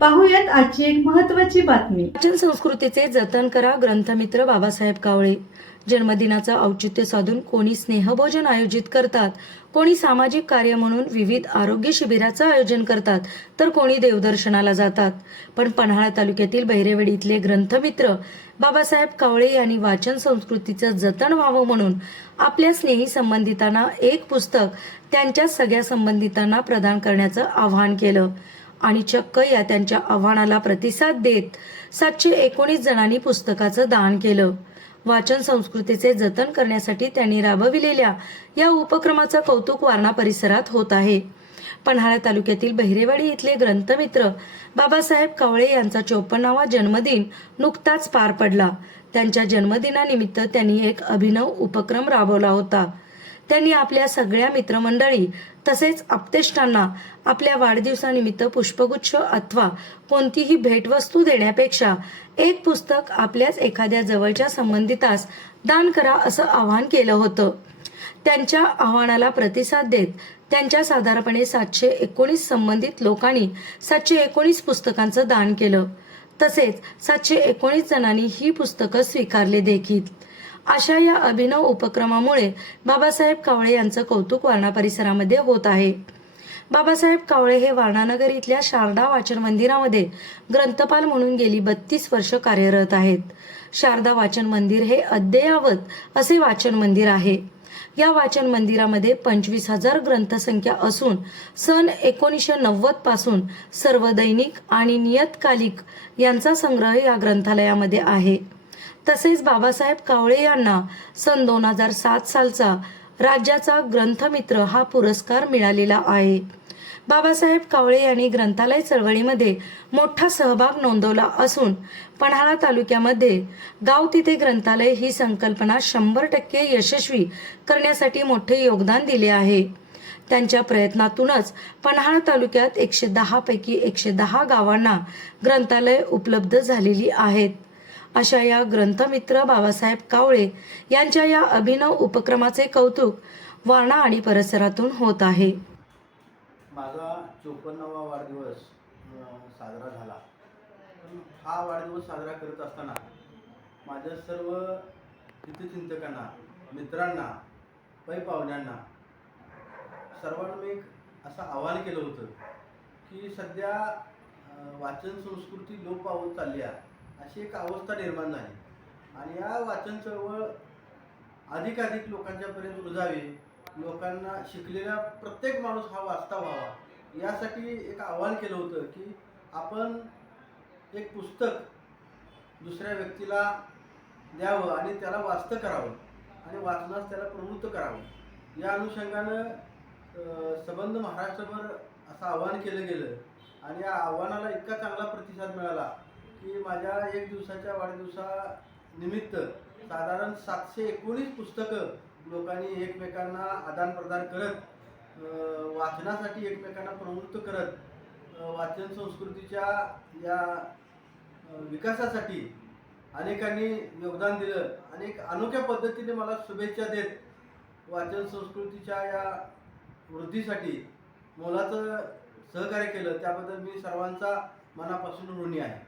पाहूयात आजची एक महत्वाची बातमी. वाचन संस्कृतीचे जतन करा ग्रंथमित्र बाबासाहेब कावळे. जन्मदिनाचं औचित्य साधून कोणी स्नेहभोजन आयोजित करतात कोणी सामाजिक कार्य म्हणून विविध आरोग्य शिबिराचं आयोजन करतात तर कोणी देवदर्शनाला जातात. पण पन्हाळा तालुक्यातील बहिरेवाडी इथले ग्रंथमित्र बाबासाहेब कावळे यांनी वाचन संस्कृतीचं जतन व्हावं म्हणून आपल्या स्नेही संबंधितांना एक पुस्तक त्यांच्या सगळ्या संबंधितांना प्रदान करण्याचं आवाहन केलं. आणि चक्क या त्यांच्या आव्हानाला प्रतिसाद देत सातशे एकोणीस जणांनी पुस्तकाचं दान केलं. वाचन संस्कृतीचे जतन करण्यासाठी त्यांनी राबविलेल्या या उपक्रमाचं कौतुक वारणा परिसरात होत आहे. पन्हाळा तालुक्यातील बहिरेवाडी इथले ग्रंथमित्र बाबासाहेब कावळे यांचा चोपन्नावा जन्मदिन नुकताच पार पडला. त्यांच्या जन्मदिनानिमित्त त्यांनी एक अभिनव उपक्रम राबवला होता. त्यांनी आपल्या सगळ्या मित्रमंडळी तसेच आप्तेष्टांना आपल्या वाढदिवसानिमित्त पुष्पगुच्छ अथवा कोणतीही भेटवस्तू देण्यापेक्षा एक पुस्तक आपल्याच एखाद्या जवळच्या संबंधितास दान करा असं आवाहन केलं होतं. त्यांच्या आव्हानाला प्रतिसाद देत त्यांच्या साधारणपणे सातशे एकोणीस संबंधित लोकांनी सातशे एकोणीस पुस्तकांचं दान केलं. तसेच सातशे एकोणीस जणांनी ही पुस्तकं स्वीकारली देखील. अशा या अभिनव उपक्रमामुळे बाबासाहेब कावळे यांचं कौतुक वारणा परिसरामध्ये होत आहे. बाबासाहेब कावळे हे वारणानगर इथल्या शारदा वाचन मंदिरामध्ये ग्रंथपाल म्हणून गेली बत्तीस वर्ष कार्यरत आहेत. शारदा वाचन मंदिर हे अद्ययावत असे वाचन मंदिर आहे. या वाचन मंदिरामध्ये पंचवीस हजार ग्रंथसंख्या असून सन एकोणीसशे नव्वदपासून सर्व दैनिक आणि नियतकालिक यांचा संग्रह या ग्रंथालयामध्ये आहे. तसेच बाबासाहेब कावळे यांना सन दोन हजार सात सालचा राज्याचा ग्रंथमित्र हा पुरस्कार मिळालेला आहे. बाबासाहेब कावळे यांनी ग्रंथालय चळवळीमध्ये मोठा सहभाग नोंदवला असून पन्हाळा तालुक्यामध्ये गाव तिथे ग्रंथालय ही संकल्पना शंभर टक्के यशस्वी करण्यासाठी मोठे योगदान दिले आहे. त्यांच्या प्रयत्नातूनच पन्हाळा तालुक्यात एकशे दहापैकी एकशे दहा गावांना ग्रंथालय उपलब्ध झालेली आहेत. अशा या ग्रंथमित्र बाबासाहेब कावळे यांच्या या अभिनव उपक्रमाचे कौतुक वारणा आणि परिसरातून होत आहे. माझा चोपन्नावा वाढदिवस साजरा झाला. हा वाढदिवस साजरा करत असताना माझ्या सर्व हितचिंतकांना मित्रांना पै पाहुण्यांना सर्वांना मी एक असं आवाहन केलं होतं की सध्या वाचन संस्कृती लोप पावत चालली आहे. अशी एक अवस्था निर्माण झाली. आणि या वाचन चळवळ अधिकाधिक लोकांच्यापर्यंत रुजावी लोकांना शिकलेला प्रत्येक माणूस हा वाचता व्हावा यासाठी एक आवाहन केलं होतं की आपण एक पुस्तक दुसऱ्या व्यक्तीला द्यावं आणि त्याला वाचतं करावं आणि वाचनास त्याला प्रवृत्त करावं. या अनुषंगानं सबंध संबंध महाराष्ट्रभर असं आव्हान केलं गेलं आणि या आव्हानाला इतका चांगला प्रतिसाद मिळाला की माझ्या एक दिवसाच्या वाढदिवसानिमित्त साधारण सातशे एकोणीस पुस्तकं लोकांनी एकमेकांना आदानप्रदान करत वाचनासाठी एकमेकांना प्रवृत्त करत वाचन संस्कृतीच्या या विकासासाठी अनेकांनी योगदान दिलं. अनेक अनोख्या पद्धतीने मला शुभेच्छा देत वाचन संस्कृतीच्या या वृद्धीसाठी मोलाचं सहकार्य केलं. त्याबद्दल मी सर्वांचा मनापासून ऋणी आहे.